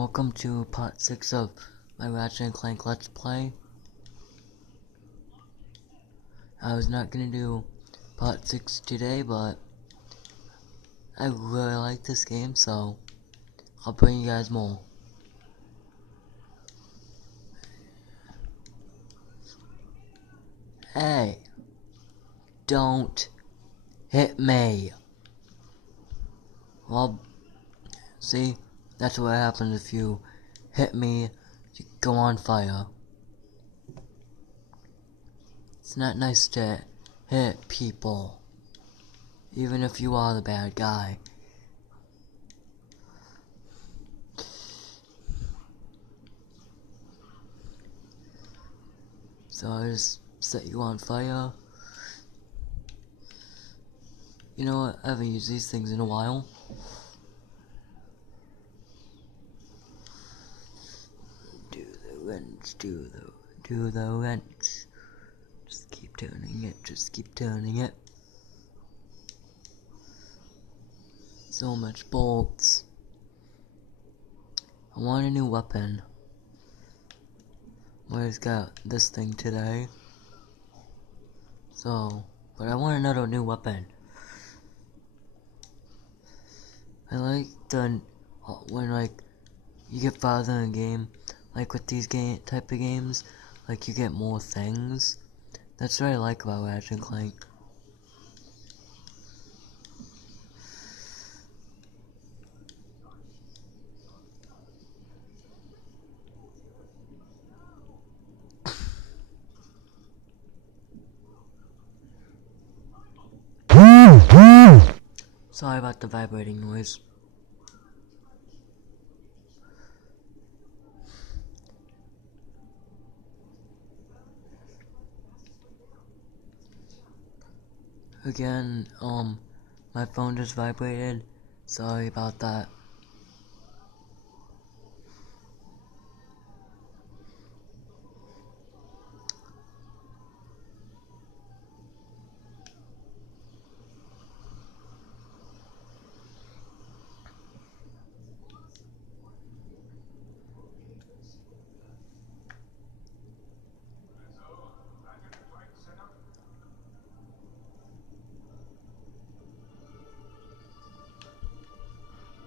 welcome to part 6 of my Ratchet and Clank Let's Play. I was not gonna do part 6 today, but I really like this game, so I'll bring you guys more. Hey, don't hit me. Well, see, that's what happens if you hit me, you go on fire. It's not nice to hit people, even if you are the bad guy. So I just set you on fire. You know what, I haven't used these things in a while. Do the wrench, do the wrench. Just keep turning it, just keep turning it. So much bolts. I want a new weapon. I just got this thing today. So, but I want another new weapon. I like when like you get farther in the game, like with these type of games, like you get more things. That's what I like about Ratchet and Clank. Sorry about the vibrating noise. Again, my phone just vibrated. Sorry about that.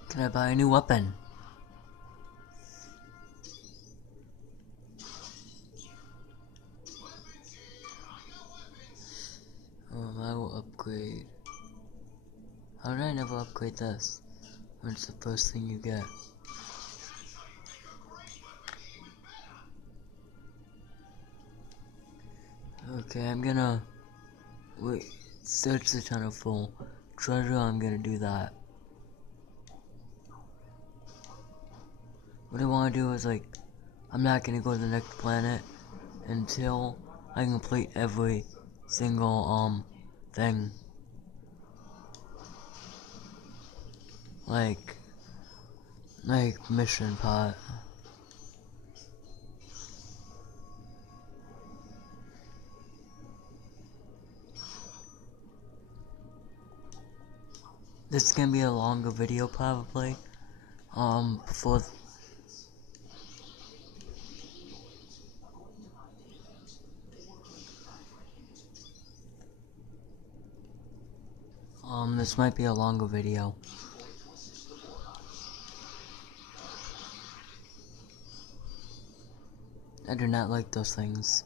Can I buy a new weapon? I will upgrade. How did I never upgrade this? When it's the first thing you get. Okay, I'm gonna wait. Search the tunnel for treasure. I'm gonna do that. What I want to do is like, I'm not gonna go to the next planet until I complete every single thing. Like mission part. This is gonna be a longer video probably. Before this might be a longer video. I do not like those things.